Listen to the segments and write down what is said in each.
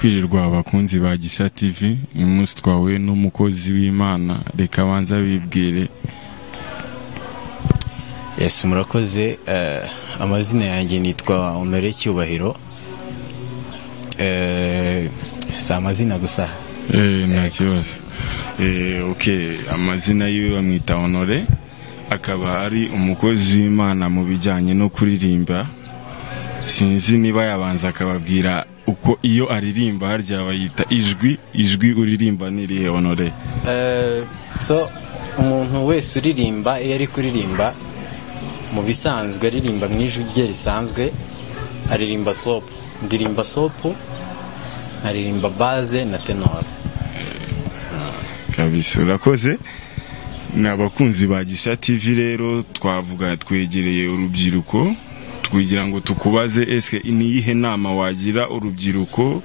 kwirirwa abakunzi ba Gisha TV. Umunsi twawe n'umukozi w'Imana, reka banza bibwire. Yes, murakoze. Amazina yanjye nitwa Honore Cyubahiro. Si amazina gusa. Nta kibazo. Okay, amazina yiwe bamwita Honore, akaba ari umukozi w'Imana mu bijyanye no kuririmba. Sinzi niba yabanza akababwira uko iyo aririmba harya bayita ijwi uririmba nirihe Honore? So umuntu wese uririmba iyo ari kuririmba mu bisanzwe aririmba mu ijwi rye risanzwe, aririmba sopo, ndirimba sopo, aririmba base na tenor. Kabisa urakoze. N'abakunzi ba Gisha TV rero twavuga twegereye urubyiruko, twigira ngo tukubaze eske niyihe nama wagira urubyiruko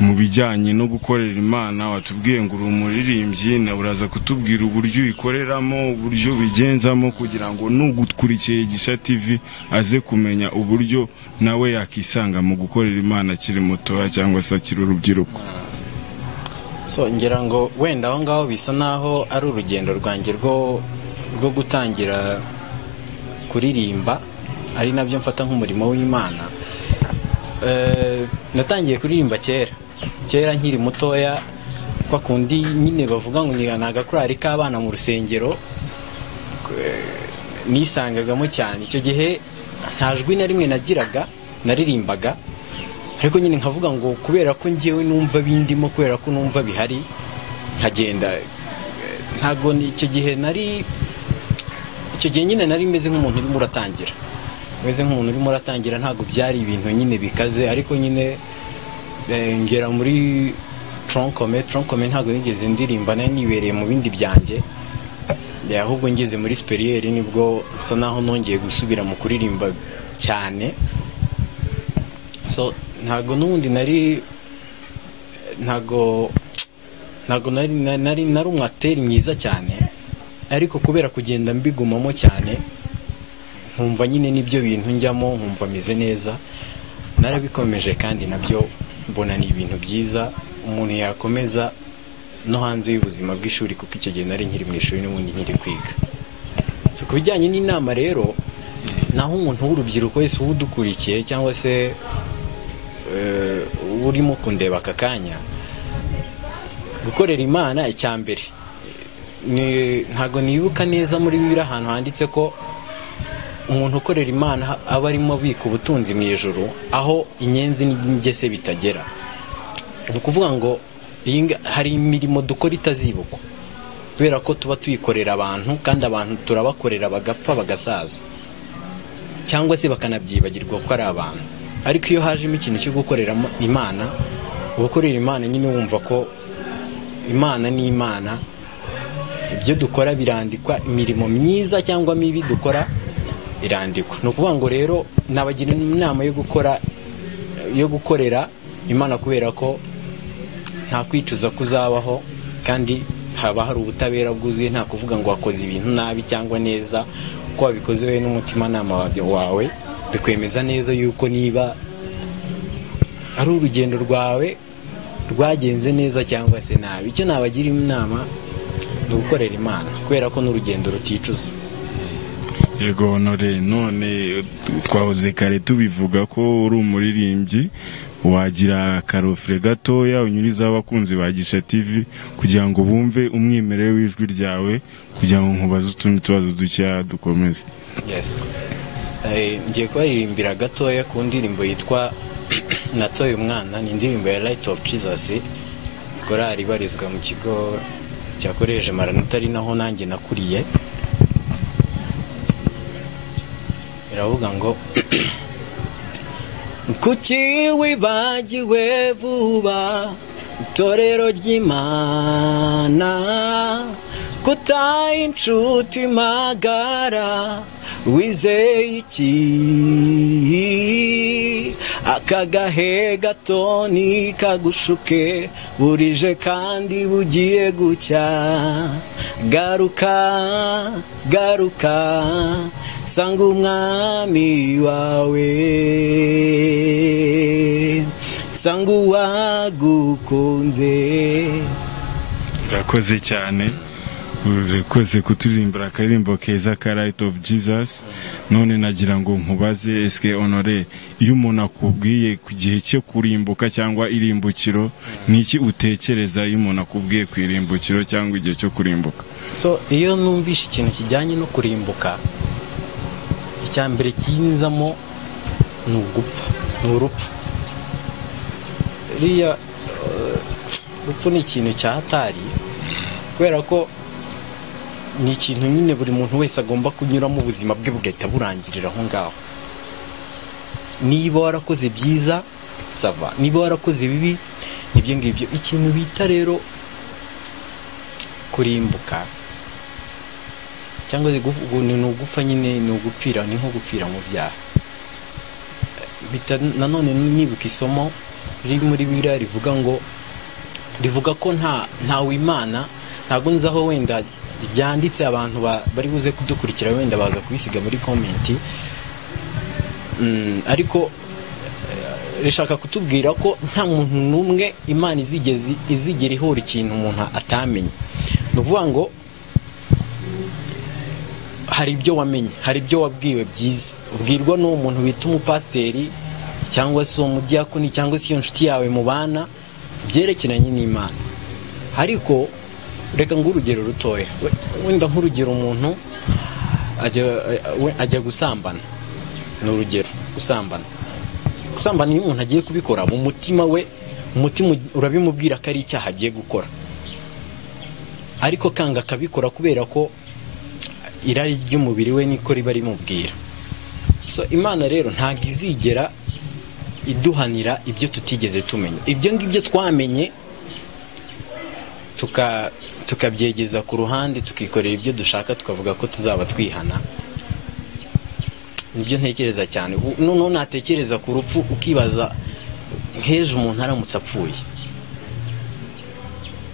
mu bijyanye no gukorera Imana. Watubwiye ngo uri umuririmbyi, na uraza kutubwira uburyo uyikoreramo, uburyo bigenzamo, kugira ngo n'ugukurikiye Gisha TV aze kumenya uburyo nawe yakisanga mu gukorera Imana akiri muto cyangwa se akiri urubyiruko. So ngira ngo wenda aho ngaho bisa naho ari urugendo rwanjye rwo gutangira kuririmba, ari nabyo mfata nk'umurimo w'Imana. Natangiye kuririmba kera nkiri mutoya, kwa kundi nyine bavuga ngo ni agakorari k'abana mu rusengero, nisangagamo cyane. Icyo gihe nta jwi na rimwe nagiraga, naririmbaga, ariko nyine nkavuga ngo kubera ko ngewe numva bindimo, kubera ko numva bihari, nkagenda. Ntago icyo gihe nyine nari meze nk'umuntu urimo uratangira, ntago byari ibintu nyine bikaze, ariko nyine ngera muri troncome ntago nigeze ndirimba, nari nibereye mu bindi byanjye. Ahubwo ngeze muri superieur nibwo so naho nongeye gusubira mu kuririmba cyane. So ntago n'ubundi nari umwateri mwiza cyane, ariko kubera kugenda mbigumamo cyane, nkumva nyine nibyo bintu njyamo, nkumva meze neza, narabikomeje kandi nabyo mbona ni ibintu byiza umuntu yakomeza no hanze y'ubuzima bw'ishuri, kuko icyo gihe nari nkiri mu ishuri n'ubundi nkiri kwiga. So ku bijyanye n'inama rero, naho umuntu w'urubyiruko wese udukurikiye cyangwa se urimo kundeba aka kanya, gukorera Imana icyambere, ntago nibuka neza muri Bibiliya ahantu handitse ko umuntu ukorera Imana aba arimo abika ubutunzi mu ijuru, aho inyenzi n'ingese bitagera. Ni ukuvuga ngo hari imirimo dukora itazibukwa, kubera ko tuba tuyikorera abantu, kandi abantu turabakorera bagapfa bagasaza, cyangwa se bakanabyibagirwa ko ari abantu. Ariko iyo hajemo ikintu cyo gukorera Imana, ugukorera Imana nyine wumva ko Imana ni Imana, ibyo dukora birandikwa, imirimo myiza cyangwa mibi dukora irandikwa. Ni ukuvuga ngo rero nabagira inama yo gukorera Imana, kubera ko nta kwicuza kuzabaho, kandi haba hari ubutabera bwuzuye. Nta kuvuga ngo wakoze ibintu nabi cyangwa neza, ko wabikoze we n'umutimanama wawe bikwemeza neza yuko niba ari urugendo rwawe rwagenze neza cyangwa se nabi. Icyo nabagira inama ni ugukorera Imana, kubera ko n'urugendo ruticuza. Yego Honore, none twahoze kare tubivuga ko uri umuririmbyi, wagira akarofre gatoya unyuriza abakunzi ba Gisha TV kugira ngo bumve umwimerere w'ijwi ryawe, kugira ngo nkubaze utundi tubazo dushya dukomeze. Yes. Ngiye kuririmbira gatoya ku ndirimbo yitwa Natoye Umwana. Ni indirimbo ya Light of Jesus, korali ibarizwa mu kigo cyakoreje Maranatha, ari naho nanjye nakuriye. Iravuga ngo kuki wibagiwe vuba itorero ry'Imana, kutaye inshuti magara, wizeye iki? Aka gahe gato ntikagushuke, burije kandi bugiye gucya. Garuka sanga umwami wawe, usanga uwagukunze. urakoze cyane, urakoze kuturimbira akaririmbo keza ka Light of Jesus. None nagira ngo nkubaze, eske honore, iyo umuntu akubwiye ku gihe cyo kurimbuka cyangwa irimbukiro, niki utekereza iyo umuntu akubwiye ku irimbukiro cyangwa igihe cyo kurimbuka? So iyo numvishe ikintu kijyanye no kurimbuka, icya mbere kinzamo ni ugupfa, ni urupfu. Riya urupfu ni ikintu cya hatari, kubera ko ni ikintu nyine buri muntu wese agomba kunyuramo, ubuzima bwe bugahita burangirira aho ngaho. Niba warakoze byiza sava, niba warakoze bibi nibyo ngibyo. Ikintu bita rero kurimbuka cyangwa ni ugupfa nyine, ni ugupfira, ni nko gupfira mu byaha. Nanone nibuka isomo riri muri Bibiliya rivuga ko nta w'Imana, ntago nzaho wenda byanditse, abantu bari buze kudukurikira wenda baza kubisiga muri komenti, ariko rishaka kutubwira ko nta muntu n'umwe Imana izigera ihora ikintu umuntu atamenye. Ni ukuvuga ngo hari ibyo wamenye, hari ibyo wabwiwe byiza, ubwirwa n'uwo muntu wita umupasiteri cyangwa se uwo mudiyakoni cyangwa se iyo nshuti yawe mubana, byerekeranye n'Imana. Ariko reka ng'urugero rutoya, wenda nk'urugero, umuntu ajya gusambana. Ni urugero, gusambana iyo umuntu agiye kubikora, mu mutima we, umutima urabimubwira ko ari icyaha agiye gukora, ariko kanga akabikora kubera ko irari ry'umubiri we niko riba rimubwira. So Imana rero ntabwo izigera iduhanira ibyo tutigeze tumenya. Ibyo ngibyo twamenye tukabyegeza ku ruhande, tukikorera ibyo dushaka, tukavuga ko tuzaba twihana. Nibyo ntekereza cyane. Noneho natekereza ku rupfu, ukibaza nk'ejo umuntu aramutse apfuye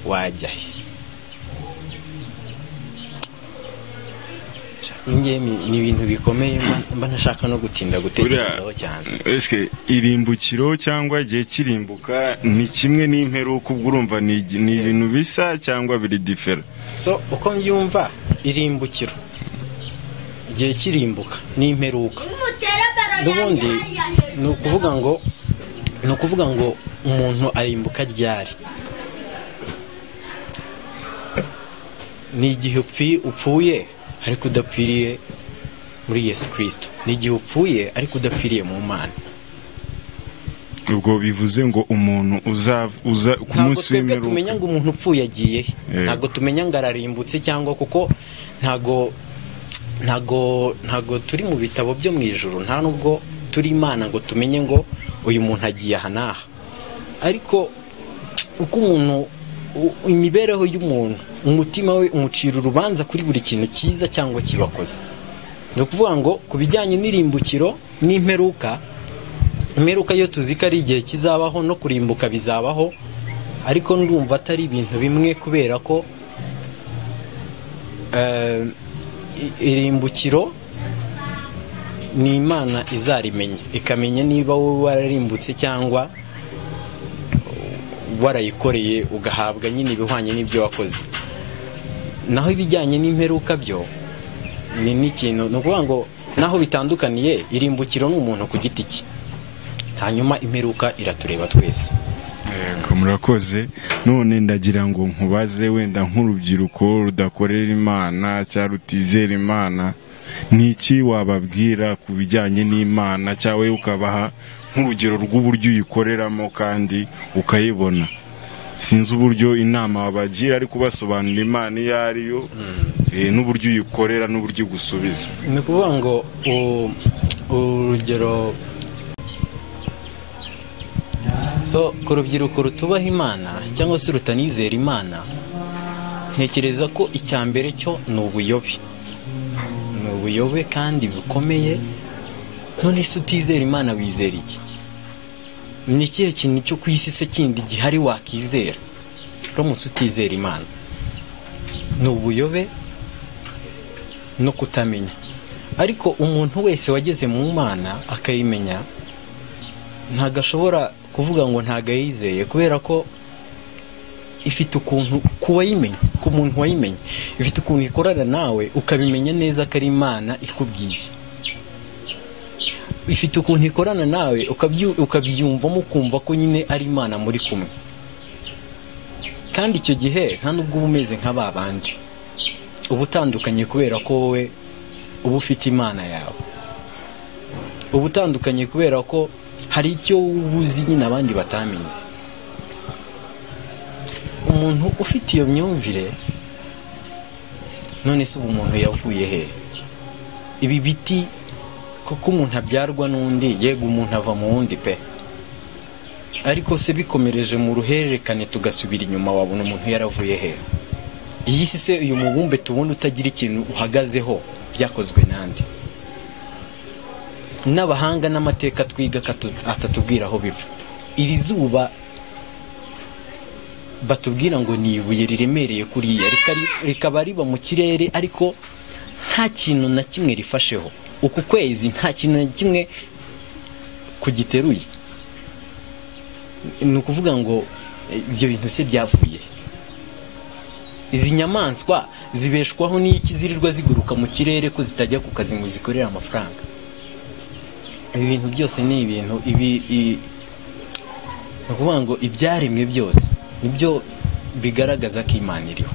wajya he? Ni ibintu bikomeye, mba ntashaka no gutinda gutekerezaho cyane. Eske irimbukiro cyangwa igihe kirimbuka ni kimwe n'imperuka? Ubwo urumva ni ibintu bisa cyangwa biri different? So uko mbyumva, irimbukiro, igihe kirimbuka n'imperuka, n'ubundi ni ukuvuga ngo umuntu arimbuka ryari? Ni igihe upfuye ariko udapfiriye muri Yesu Kristo. Ni igihe upfuye ariko udapfiriye mu Mana. Ubwo bivuze ngo umuntu uza ku munsi w'imperuka, tumenya ngo umuntu upfuye agiye he. Ntago tumenya ngo ararimbutse, cyangwa kuko ntago turi mu bitabo byo mu ijuru, nta nubwo turi Imana ngo tumenye ngo uyu muntu agiye aha n'aha. Ariko uko umuntu, imibereho y'umuntu, umutima we umucira urubanza kuri buri kintu cyiza cyangwa kibakoze. Ni ukuvuga ngo ku bijyanye n'irimbukiro n'imperuka, imperuka yo tuzi ko ari igihe kizabaho, no kurimbuka bizabaho, ariko ndumva atari ibintu bimwe, kubera ko irimbukiro ni Imana izarimenya, ikamenya niba wowe wararimbutse cyangwa warayikoreye ugahabwa nyine ibihwanye n'ibyo wakoze. Naho ibijyanye n'imperuka byo ni n'ikintu, ni ukuvuga ngo naho bitandukaniye, irimbukiro ni umuntu ku giti cye, hanyuma imperuka iratureba twese. Murakoze. None ndagira ngo nkubaze, wenda nk'urubyiruko rudakorera Imana cyangwa rutizera Imana, ni iki wababwira ku bijyanye n'Imana, cyangwa ukabaha nk'urugero rw'uburyo uyikoreramo kandi ukayibona? Sinzi uburyo inama wabagira, ariko ubasobanurira Imana iyo ariyo, n'uburyo uyikorera n'uburyo gusubiza. Ni ukuvuga ngo urugero, so ku rubyiruko rutubaha Imana cyangwa se rutanizera Imana, ntekereza ko icya mbere cyo ni ubuyobe. Ni ubuyobe kandi bukomeye. None se utizera Imana wizera iki? Ni ikihe kintu cyo ku isi se kindi gihari wakizera uramutse utizera Imana? Ni ubuyobe no kutamenya. Ariko umuntu wese wageze mu Mana akayimenya, ntago ashobora kuvuga ngo ntago yizeye kubera ko ifite ukuntu kuwayimenye ku muntu wayimenye ifite ukuntu ikorana nawe ukabimenya neza ko ari Imana ikubwiye, ifite ukuntu ikorana nawe ukabyumvamo ukumva ko nyine ari Imana muri kumwe, kandi icyo gihe nta nubwo uba umeze nk'aba bandi, uba utandukanye kubera ko wowe uba ufite Imana yawe, uba utandukanye kubera ko hari icyo ubuzi nyine abandi batamenye. Umuntu ufite iyo myumvire none se ubu umuntu yavuye he? Ibi biti koko umuntu abyarwa n'undi, yego umuntu ava mu wundi pe, ariko se bikomereje mu ruhererekane tugasubira inyuma wabona umuntu yaravuye he? Iyi si se uyu mubumbe tubona utagira ikintu uhagazeho byakozwe nande? N'abahanga n'amateka twiga atatubwira aho biva. Iri zuba batubwira ngo ni ibuye riremereye kuriya rikaba riba mu kirere ariko nta kintu na kimwe rifasheho. Uku kwezi nta kintu na kimwe kugiteruye. Ni ukuvuga ngo ibyo bintu se byavuye. Izi nyamaswa zibeshwaho n'iki zirirwa ziguruka mu kirere ko zitajya ku kazi ngo zikorera amafaranga? Ibi bintu byose ni ibintu ni ukuvuga ngo ibyaremwe byose nibyo bigaragaza ko Imana iriho.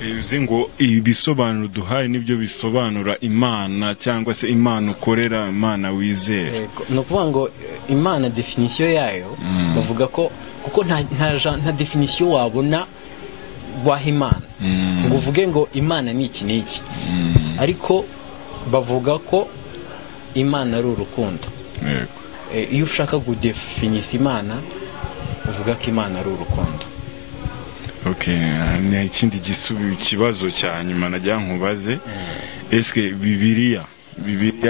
Bivuze ngo ibisobanuro duhaye nibyo bisobanura Imana cyangwa se Imana ukorera, Imana wizera. Ni ukuvuga ngo Imana definisiyo yayo bavuga ko kuko nta definisiyo wabona waha Imana ngo uvuge ngo Imana ni iki n'iki, ariko bavuga ko Imana ari urukundo. Iyo ushaka kudefinisa Imana uvuga ko Imana ari urukundo. Ni ikindi kibazo cya nyuma najya nkubaze, eske Bibiliya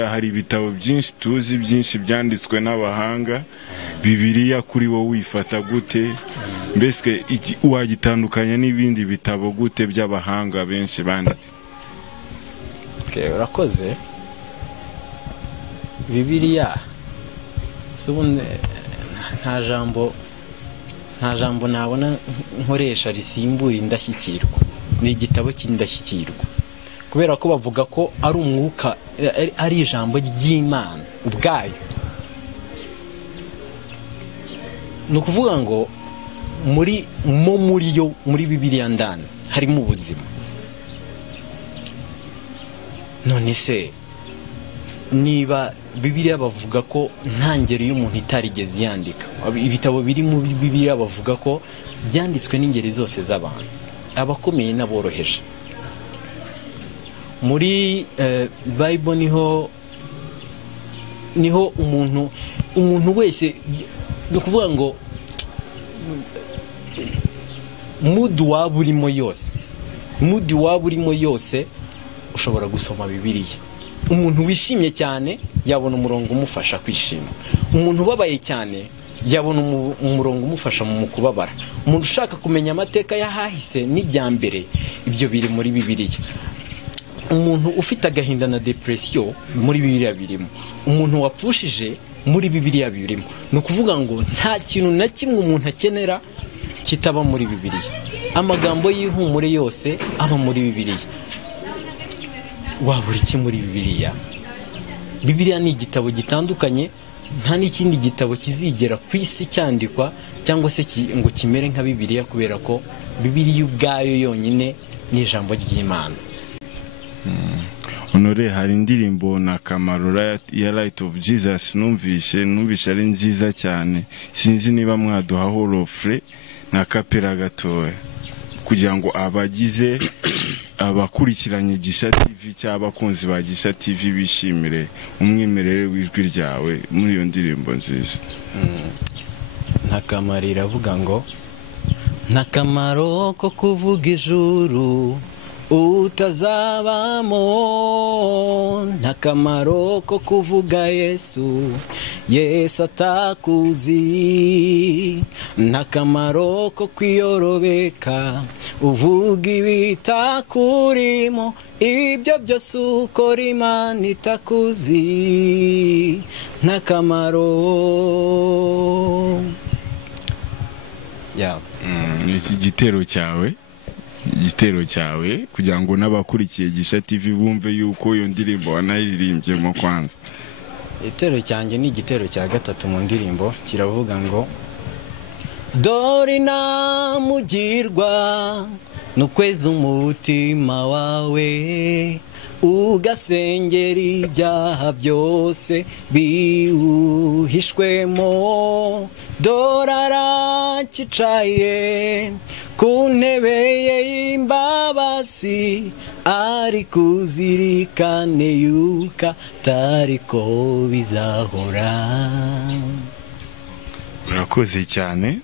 hari ibitabo byinshi tuzi byinshi byanditswe n'abahanga, Bibiliya kuri wowe wifata gute? Mbese wagitandukanya n'ibindi bitabo gute by'abahanga benshi banditse? Urakoze. Bibiliya nta jambo nabona nkoresha risimbura indashyikirwa. Ni igitabo cy'indashyikirwa kubera ko bavuga ko ari umwuka, ari ijambo ry'Imana ubwayo. Ni ukuvuga ngo muri Bibiliya ndani harimo ubuzima. None se niba Bibiliya bavuga ko nta ngeri y'umuntu itarigeze yandika, ibitabo biri mu Bibiliya bavuga ko byanditswe n'ingeri zose z'abantu, abakomeye n'aboroheje. Muri Bible niho umuntu wese, ni ukuvuga ngo mudu waba urimo yose ushobora gusoma Bibiliya. Umuntu wishimye cyane yabona umurongo umufasha kwishima, umuntu ubabaye cyane yabona umurongo umufasha mu kubabara, umuntu ushaka kumenya amateka y'ahahise n'ibyambere, ibyo biri muri Bibiliya. Umuntu ufite agahinda na depression muri Bibiliya birimo, umuntu wapfushije muri Bibiliya birimo. Ni ukuvuga ngo nta kintu na kimwe umuntu akenera kitaba muri Bibiliya. Amagambo y'ihumure yose aba muri Bibiliya. Wabura iki muri Bibiliya? Bibiliya ni igitabo gitandukanye, nta n'ikindi gitabo kizigera ku isi cyandikwa cyangwa se ngo kimere nka Bibiliya, kubera ko Bibiliya ubwayo yonyine ni ijambo ry'Imana. Honore, hari indirimbo na Kamaro ya Light of Jesus numvishe ari nziza cyane, sinzi niba mwaduhaho rofre na kapera gatoya kugira ngo abagize abakurikiranye Gisha TV cyangwa abakunzi ba Gisha TV bishimire umwimerere w'ijwi ryawe muri iyo ndirimbo nziza. Nta kamaro iravuga ngo nta kamaro ko kuvuga ijuru utazabamo, nta kamaro ko kuvuga Yesu atakuzi, nta kamaro ko kwiyorobeka uvuga ibitakurimo, ibyo byose ukora Imana itakuzi. n'akamaro. Iki gitero cyawe kugira ngo n'abakurikiye Gisha TV bumve yuko iyo ndirimbo wanayiririmbyemo kwanza. Igitero cyanjye ni igitero cya gatatu mu ndirimbo, kiravuga ngo dore namugirwa nukweza umutima wawe ugasengera ibyaha byose biwuhishwemo, dore arakicaye ku ntebe ye y'imbabazi, ari kuzirikane yuko atariko bizahora. Urakoze cyane,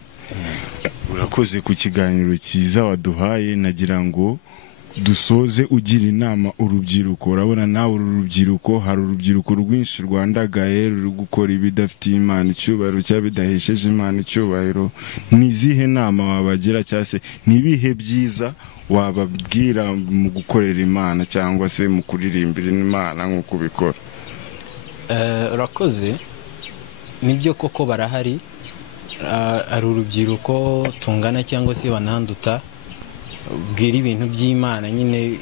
urakoze ku kiganiro cyiza waduhaye. Nagira ngo dusoze ugira inama urubyiruko. Urabona nawe uru rubyiruko, hari urubyiruko rwinshi rwandagaye ruri gukora ibidafitiye Imana icyubahiro cyangwa bidahesheje Imana icyubahiro. Ni izihe nama wabagira cyangwa se ni ibihe byiza wababwira mu gukorera Imana cyangwa se mu kuririmbira Imana nk'uko ubikora? Urakoze, nibyo koko barahari, ari urubyiruko tungana cyangwa se bananduta bwira ibintu by'Imana nyine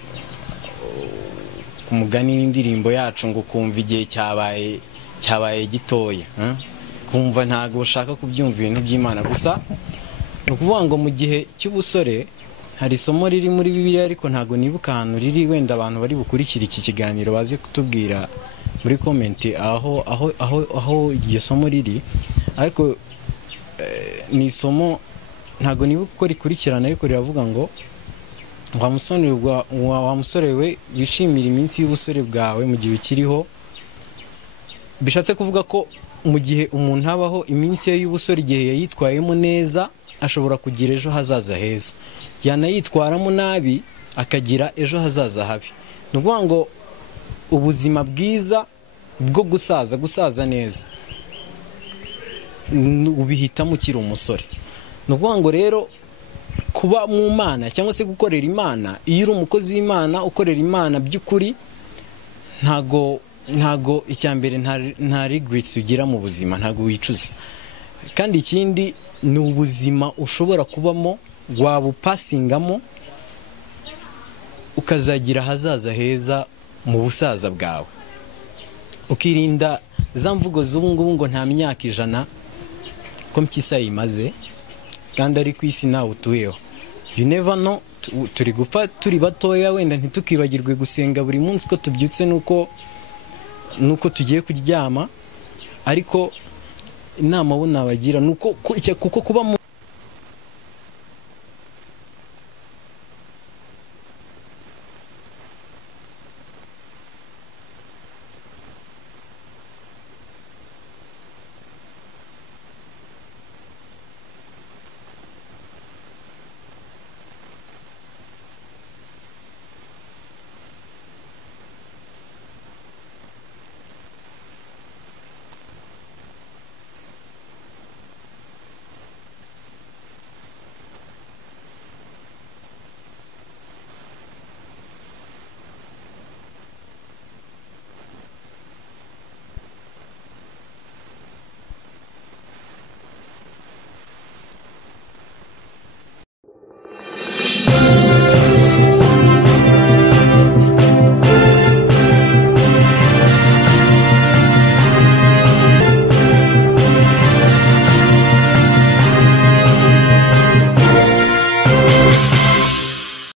ku mugani n'indirimbo yacu ngo kumva igihe cyabaye gitoya, kumva ntago ushaka kubyumva ibintu by'Imana gusa. Ni ukuvuga ngo mu gihe cy'ubusore hari isomo riri muri Bibiliya ariko ntago nibuka ahantu riri, wenda abantu bari bukurikira iki kiganiro baze kutubwira muri comment aho iryo somo riri, ariko ni isomo ntago nibuka uko rikurikirana, ariko riravuga ngo wa musore we wishimira iminsi y'ubusore bwawe mu gihe ukiriho. Bishatse kuvuga ko mu gihe umuntu abaho iminsi ye y'ubusore, igihe yayitwayemo neza ashobora kugira ejo hazaza heza, yanayitwaramo nabi akagira ejo hazaza habi. Ni ukuvuga ngo ubuzima bwiza bwo gusaza neza ubihitamo ukiri umusore. Ni ukuvuga ngo rero kuba mu Mana cyangwa se gukorera Imana, iyo uri umukozi w'Imana ukorera Imana by'ukuri, ntago icyambere nta regrets ugira mu buzima, ntago wicuza. Kandi ikindi ni ubuzima ushobora kubamo wabupasingamo ukazagira hazaza heza mu busaza bwawe, ukirinda za mvugo z'ubu ngubu ngo nta myaka 100 ko mpyisa yimaze kandi ari ku isi nawe utuyeho. You never know, turi gupfa turi batoya, wenda ntitukibagirwe gusenga buri munsi ko tubyutse nuko tugiye kuryama, ariko inama bo nabagira nuko kuko kuba